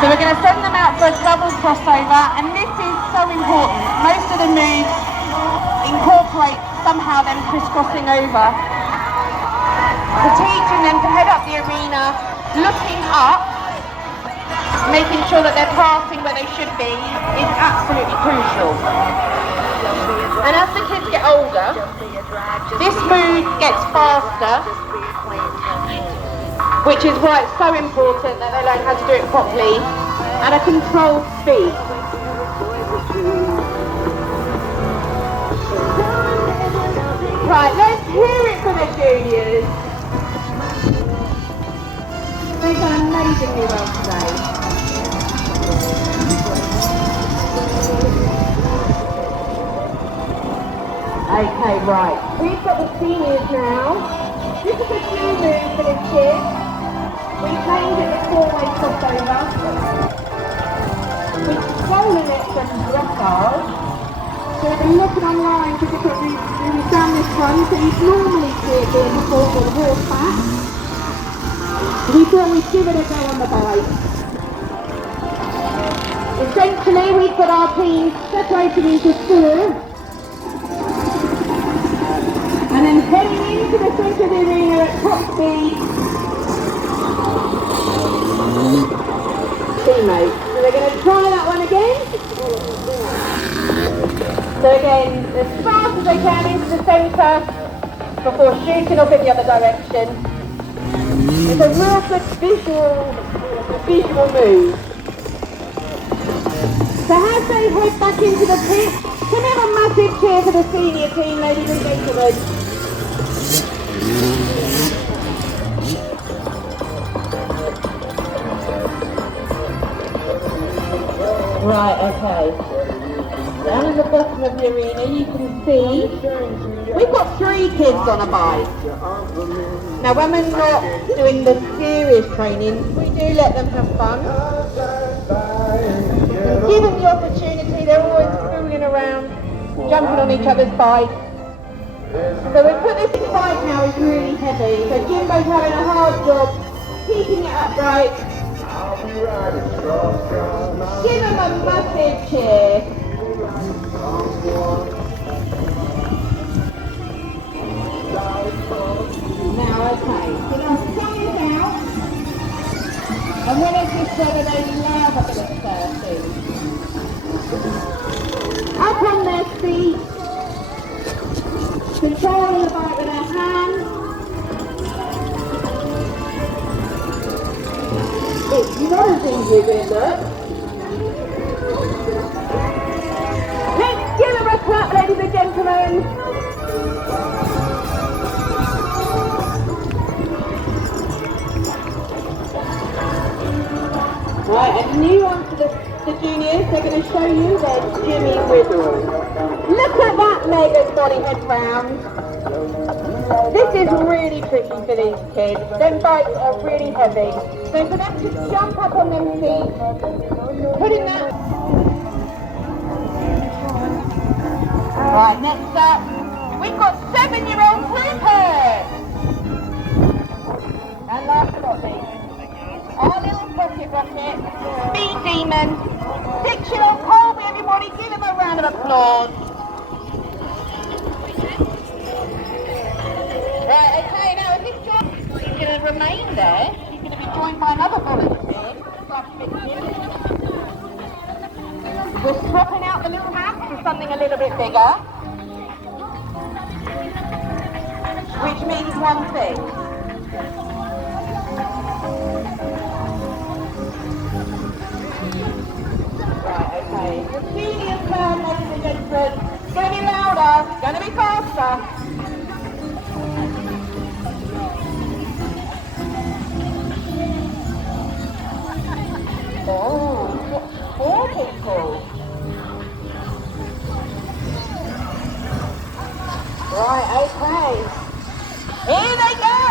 So we're going to send them out for a double crossover, and this is so important. Most of the moves incorporate somehow them crisscrossing over. So teaching them to head up the arena, looking up, making sure that they're passing where they should be is absolutely crucial. And as the kids get older, this move gets faster, which is why it's so important that they learn how to do it properly at a controlled speed. Right, let's hear it for the juniors. They've done amazingly well today. Okay, right. We've got the seniors now. This is a new move for this kid. We named it the four-way crossover. We've stolen it from dressage. So we've been looking online for different routes and we've done this one. So you'd normally see it being performed on horseback. We thought we'd give it a go on the bike. Essentially, we've got our teams separated into four. And then heading into the centre of the arena at top speed. Teammates. So they're going to try that one again. So again, as fast as they can into the centre before shooting off in the other direction. It's a real good visual move. So as they head back into the pit, can we have a massive cheer for the senior team, ladies and gentlemen? Right, okay. Down in the bottom of the arena you can see we've got 3 kids on a bike. Now when we're not doing the serious training, we do let them have fun. Give them the opportunity, they're always fooling around, jumping on each other's bikes. So we put this bike now is really heavy, so Jimbo's having a hard job keeping it upright. Give him a massive cheer. Now, okay, so now stand out. And when it's this whether they love a bit of surfing. Up on their feet. Controlling the bike with their hands. It's not as easy as it looks. Let's give them a clap, ladies and gentlemen. Right, and new on to the juniors, they're going to show you their Jimmy Wiggle. Look at that mega body head round. This is really tricky for these kids. Them bikes are really heavy. So for them to jump up on them feet, putting that... Right, next up, we've got 7-year-old Purbeck. And last but not least, our little pocket rocket, Speed Demon, 6-year-old Colby, everybody, give him a round of applause. Right, okay, now if this job is going to remain there, he's going to be joined by another volunteer. We're swapping out the little map for something a little bit bigger, which means one thing. Right, okay. The senior turn, ladies and gentlemen. It's going to be louder, it's going to be faster. Oh, we've got 4 people. Right, okay. Here they go.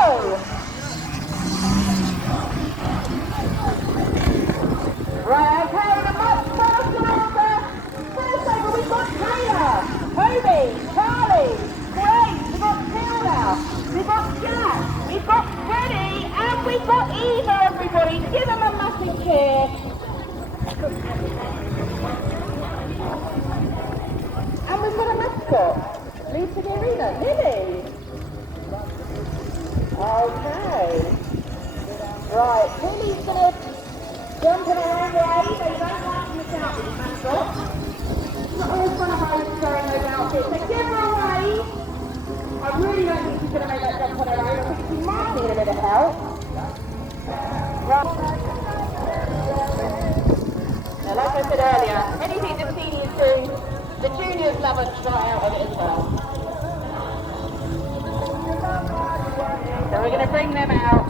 massive cheer. And we've got a mascot, Lisa Arena, Lily. Okay. Right, Lily's going to jump in her own way. They don't like to miss out with the mascot. She's not always going to hide wearing those outfits. So give her away. I really don't think she's going to make that jump on her own. I think she might need a bit of help. Right. Now, like I said earlier, anything the seniors do, the juniors love a try out of it as well. So we're going to bring them out.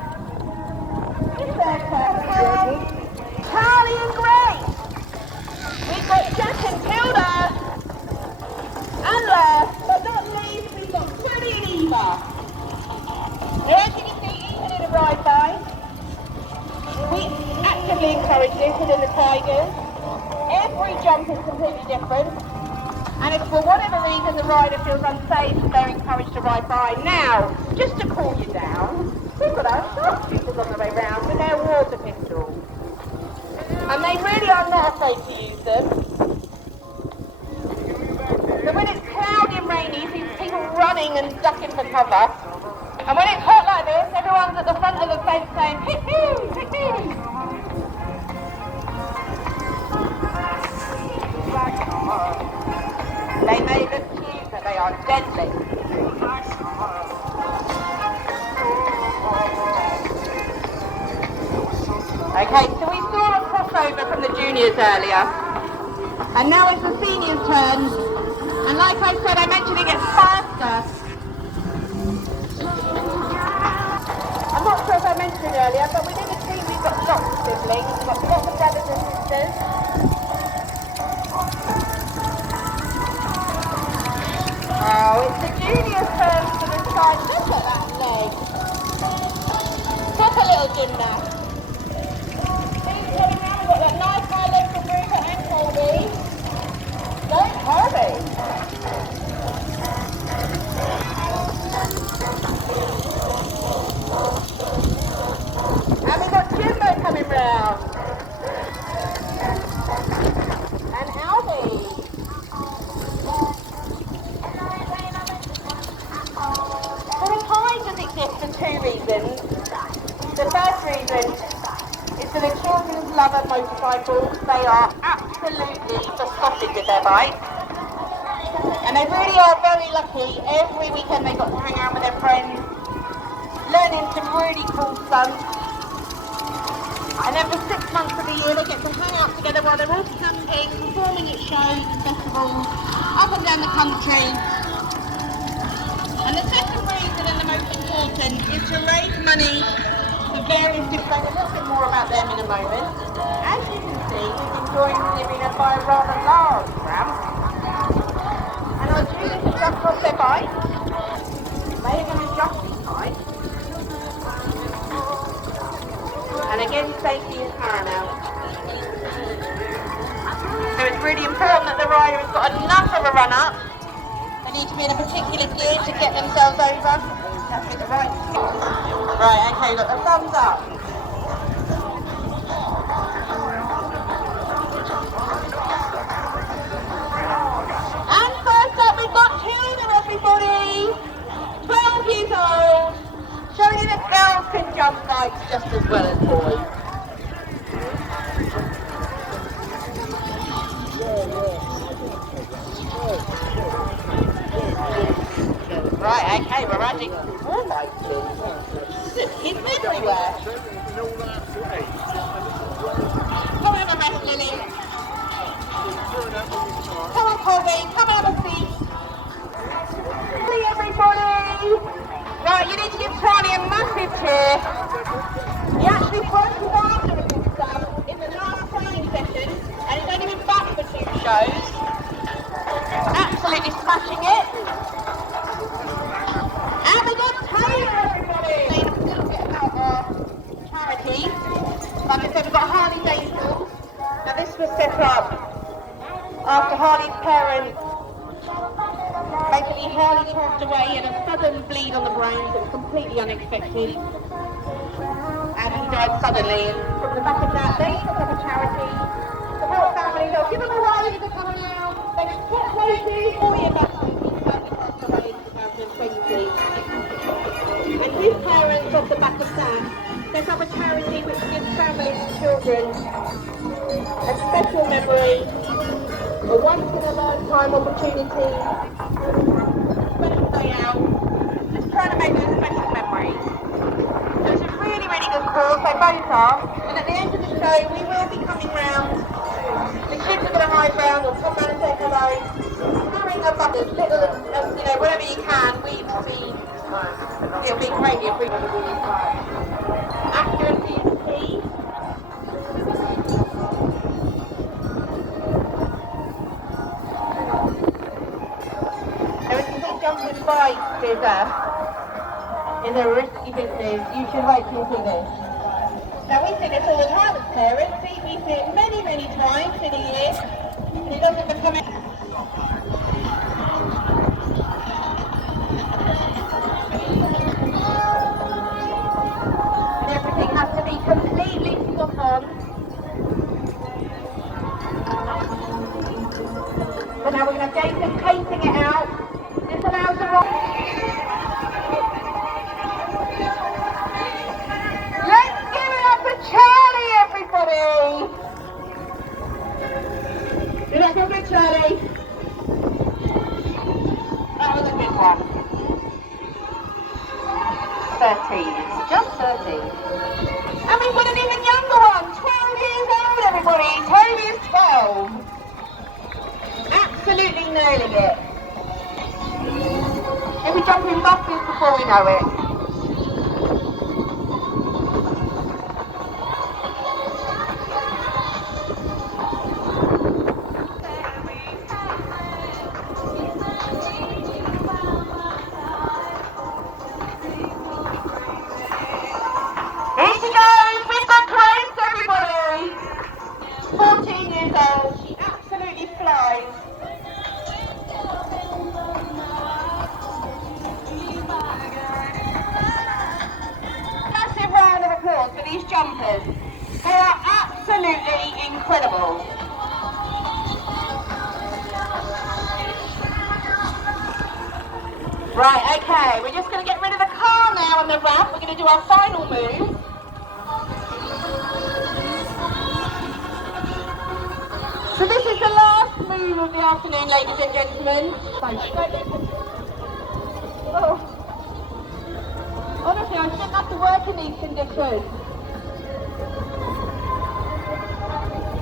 Charlie and Grace. We've got Jack and Hilda. And last but not least, we've got Freddie and Eva. As you can see, Ethan in a ride by. We actively encourage this within the Tigers. Every jump is completely different. And if for whatever reason the rider feels unsafe, they're encouraged to ride by. Now, just to cool you down, we've got our sharpshooters on the way round with their water pistols. And they really are not afraid to use them. So when it's cloudy and rainy, you see people running and ducking for cover. And when it's hot like this, everyone's at the front of the fence saying, hee-hee, hee-hee. They may look cute, but they are deadly. Okay, so we saw a crossover from the juniors earlier. And now it's the seniors' turn. And like I said, I mentioned it gets faster. I'm not sure if I mentioned it earlier, but within the team we've got lots of siblings. We've got lots of brothers and sisters. Oh, it's the juniors' turn to decide. Look at that leg. Proper little gymnast. Who's coming round? We've got that nice high leg from Rupert and Colby. Don't hurry. And we've got Jimbo coming round. And Albie. So the Tigers exist for two reasons. The first reason is for the children's love of motorcycles. They are absolutely besotted with their bikes. And they really are very lucky. Every weekend they got to hang out with their friends, learning some really cool stunts. And then for 6 months of the year they get to hang out together while they're all camping, performing at shows and festivals up and down the country. And the second reason, and the most important, is to raise money for various different, a little bit more about them in a moment. As you can see, we've been joined in the arena by a rather large ramp. And our juniors have jumped off their bikes. They are going to jump this time. And again, safety is paramount. So it's really important that the rider has got enough of a run up. They need to be in a particular gear to get themselves over. That's with the right. Right, okay, look, the thumbs up. And first up, we've got Hilda, everybody. 12 years old. Showing you that girls can jump bikes just as well as boys. Right, okay, we're adding more lights in. It's everywhere. Come on, rest, Lily. Come on, Colby, come and have a seat. Hey, everybody. Right, you need to give Charlie a massive cheer. He actually broke his arm doing stuff in the last training session, and he's only been back for 2 shows. Absolutely smashing it. And we got Taylor, everybody. A little bit about our charity. Like I said, we've got Harley Davidson. Now this was set up after Harley's parents. Basically, Harley passed away and a sudden bleed on the brain that was completely unexpected. And he arrived suddenly, and from the back of that, they took up a charity to help families. They'll give them a ride if they're coming out. They can put places for your buses across the way in 2020. And his parents, off the back of that, set up a charity which gives families and children a special memory, a once-in-a-lifetime opportunity, a special day out, just trying to make those special memories. So it's a really, really good cause, they both are, and at the end of the show we will be coming round. The kids are going to ride round or come round and say hello, carrying a bucket, little, you know, whatever you can. It'll be great if we accuracy is key. Jumping bikes is a risky business. You should wait till you see this. Now we see this all the time as parents. We see it many, many times in a year. And it doesn't become it. And everything has to be completely spot on. So now we're going to have Jason painting it out. This allows the rock. Let's give it up for Charlie, everybody! Give it up for good Charlie. That was a good one. 13, just 13. And we've got an even younger one, 12 years old, everybody. Toby's 12. Absolutely nailing it. He'll be jumping buses before we know it. Here she goes, we've got Grace, everybody. 14 years old, she absolutely flies. For these jumpers. They are absolutely incredible. Right, okay, we're just going to get rid of the car now on the ramp. We're going to do our final move. So this is the last move of the afternoon, ladies and gentlemen. Oh. Honestly, I shouldn't have to work in these conditions.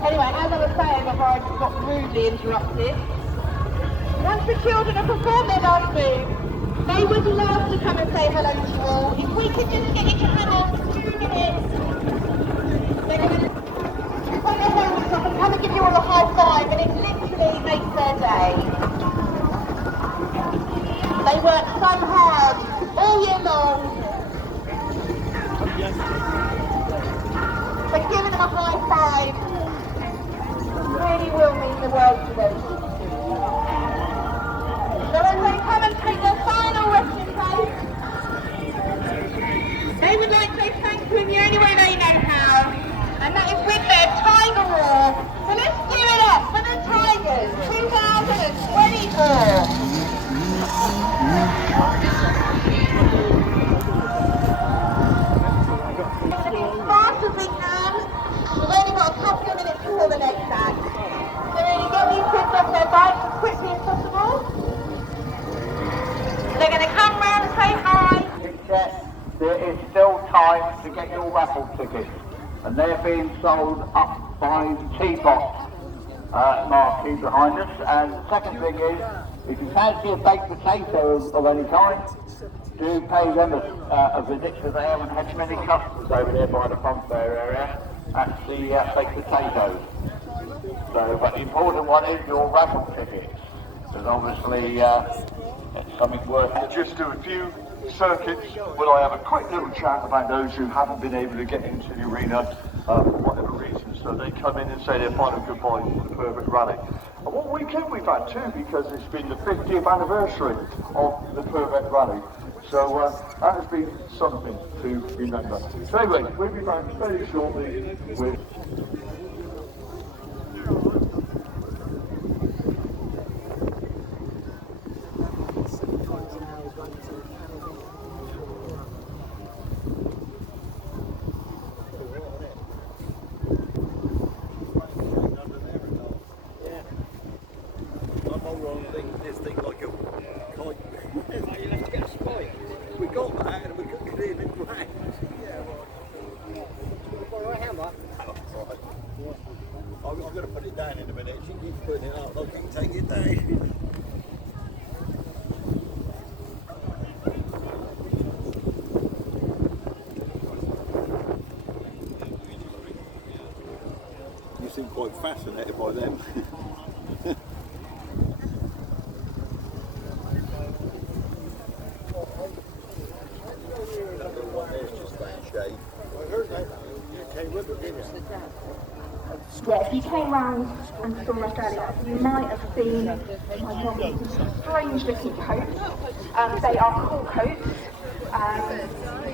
Anyway, as I was saying before I got rudely interrupted, once the children have performed their last move, they would love to come and say hello to you all. If we could just get each other for 2 minutes, they're going to put their helmets up and come and give you all a high five, and it literally makes their day. They work so hard all year long. But giving them a high five really will mean the world to them. So as they come and take their final resting place, they would like to say thank you in the only way they know how, and that is with their Tiger Roar. So let's give it up for the Tigers 2024. As we can. We've only got a couple of minutes before the next act. So really get these kids off their bikes as quickly as possible. They're going to come round and say hi. There is still time to get your raffle tickets, and they're being sold up by the T-box marquee behind us. And the second thing is, if you fancy a baked potato of any kind, do pay them a visit, because they haven't had many customers over there by the funfair area at the baked potatoes. So, but the important one is your raffle tickets, because obviously it's something worth it. Just do a few circuits where I have a quick little chat about those who haven't been able to get into the arena for whatever reason. So they come in and say their final goodbye to the Purbeck Rally. And what weekend we've had too, because it's been the 50th anniversary of the Purbeck Rally. So that has been something to remember. So anyway, we'll be back very shortly with... This thing like a kite. You have to get a spike. We got that and we couldn't clear the ground. Yeah, right. Borrow a hammer? I'm going to put it down in a minute. She keeps putting it up. I can take it down. You seem quite fascinated by them. Yeah, if you came round and saw Australia, you might have seen my mum's strange looking coats. They are cool coats.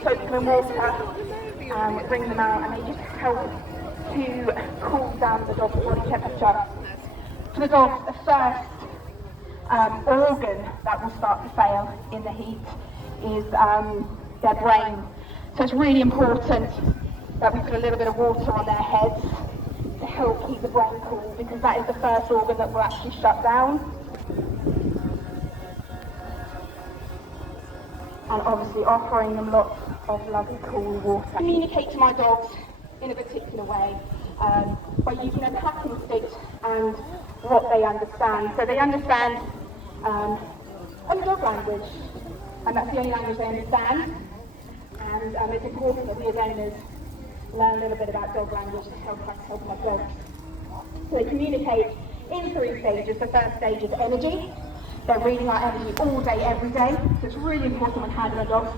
Soak them in water, bring them out, and they just help to cool down the dog's body temperature. For the dogs, the first organ that will start to fail in the heat is their brain. So it's really important that we put a little bit of water on their heads to help keep the brain cool, because that is the first organ that will actually shut down. And obviously offering them lots of lovely cool water. Communicate to my dogs in a particular way by using a cutting stick and what they understand. So they understand only dog language, and that's the only language they understand. And it's important that we as owners learn a little bit about dog language to help us help our dogs. So they communicate in 3 stages. The first stage is energy. They're reading our energy all day, every day. So it's really important when handling our dogs.